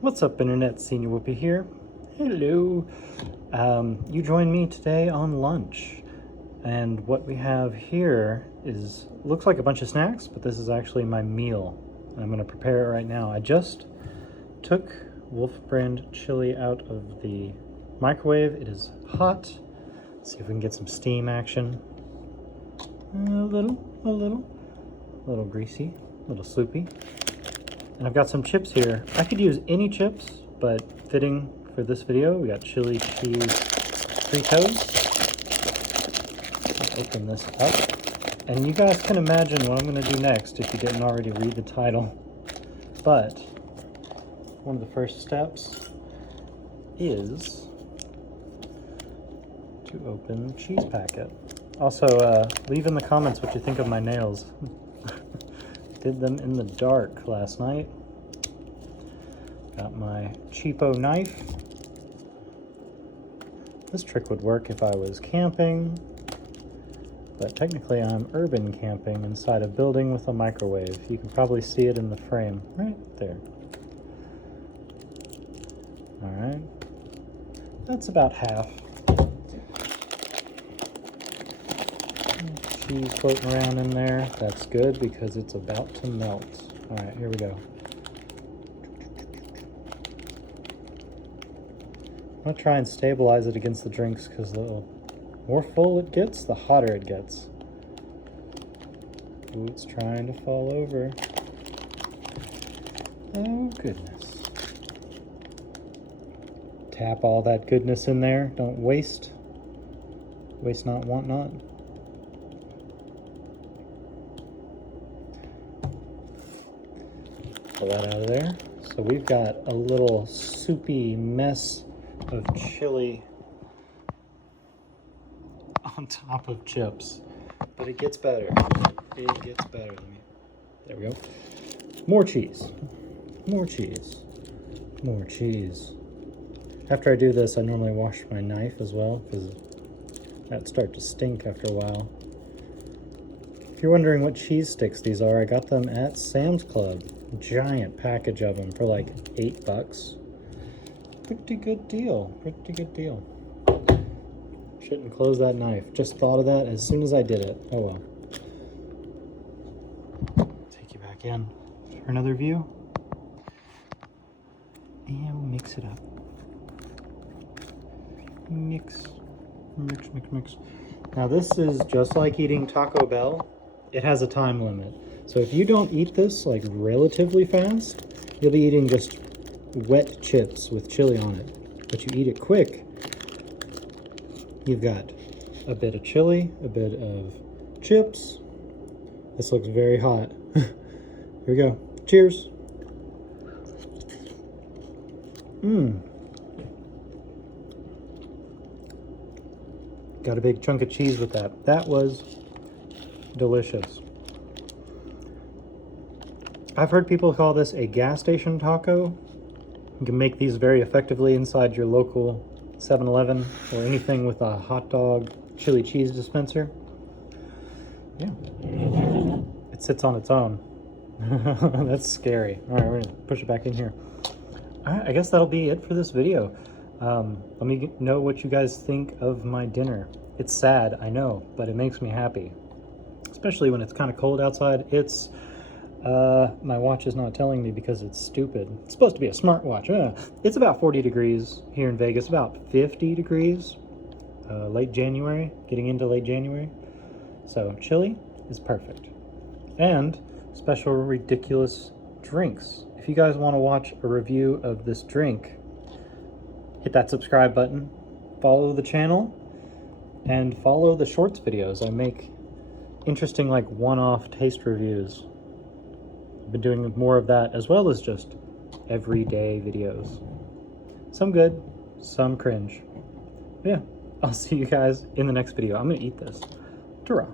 What's up, Internet? Senior Whoopi here. Hello. You joined me today on lunch, and what we have here looks like a bunch of snacks, but this is actually my meal, and I'm going to prepare it right now. I just took Wolf brand chili out of the microwave. It is hot. Let's see if we can get some steam action. A little greasy, a little soupy. And I've got some chips here. I could use any chips, but fitting for this video, we got chili cheese Fritos. Open this up. And you guys can imagine what I'm gonna do next if you didn't already read the title. But one of the first steps is to open the cheese packet. Also, leave in the comments what you think of my nails. Did them in the dark last night. Got my cheapo knife. This trick would work if I was camping, but technically I'm urban camping inside a building with a microwave. You can probably see it in the frame right there. All right, that's about half. Cheese floating around in there. That's good because it's about to melt. All right, here we go. I'm gonna try and stabilize it against the drinks because the more full it gets, the hotter it gets. Ooh, it's trying to fall over. Oh, goodness. Tap all that goodness in there. Don't waste. Waste not, want not. Pull that out of there. So we've got a little soupy mess of chili on top of chips, but it gets better. It gets better. There we go. More cheese. More cheese. More cheese. After I do this, I normally wash my knife as well because that starts to stink after a while. If you're wondering what cheese sticks these are, I got them at Sam's Club. Giant package of them for like $8. Pretty good deal. Pretty good deal. Shouldn't close that knife. Just thought of that as soon as I did it. Oh well. Take you back in for another view. And we'll mix it up. Mix. Mix, mix, mix. Now this is just like eating Taco Bell. It has a time limit. So if you don't eat this like relatively fast, you'll be eating just wet chips with chili on it. But you eat it quick, you've got a bit of chili, a bit of chips. This looks very hot. Here we go. Cheers. Got a big chunk of cheese with that. That was delicious. I've heard people call this a gas station taco. You can make these very effectively inside your local 7-Eleven or anything with a hot dog chili cheese dispenser. Yeah. It sits on its own. That's scary. All right, we're gonna push it back in here. All right, I guess that'll be it for this video. Let me know what you guys think of my dinner. It's sad, I know, but it makes me happy. Especially when it's kind of cold outside. It's my watch is not telling me because it's stupid. It's supposed to be a smart watch. It's about 40 degrees here in Vegas, about 50 degrees. Late January, getting into late January. So chili is perfect. And special ridiculous drinks. If you guys want to watch a review of this drink, hit that subscribe button, follow the channel, and follow the shorts videos. I make interesting like one-off taste reviews. I've been doing more of that as well as just everyday videos. Some good, some cringe. Yeah, I'll see you guys in the next video. I'm gonna eat this. Ta-ra.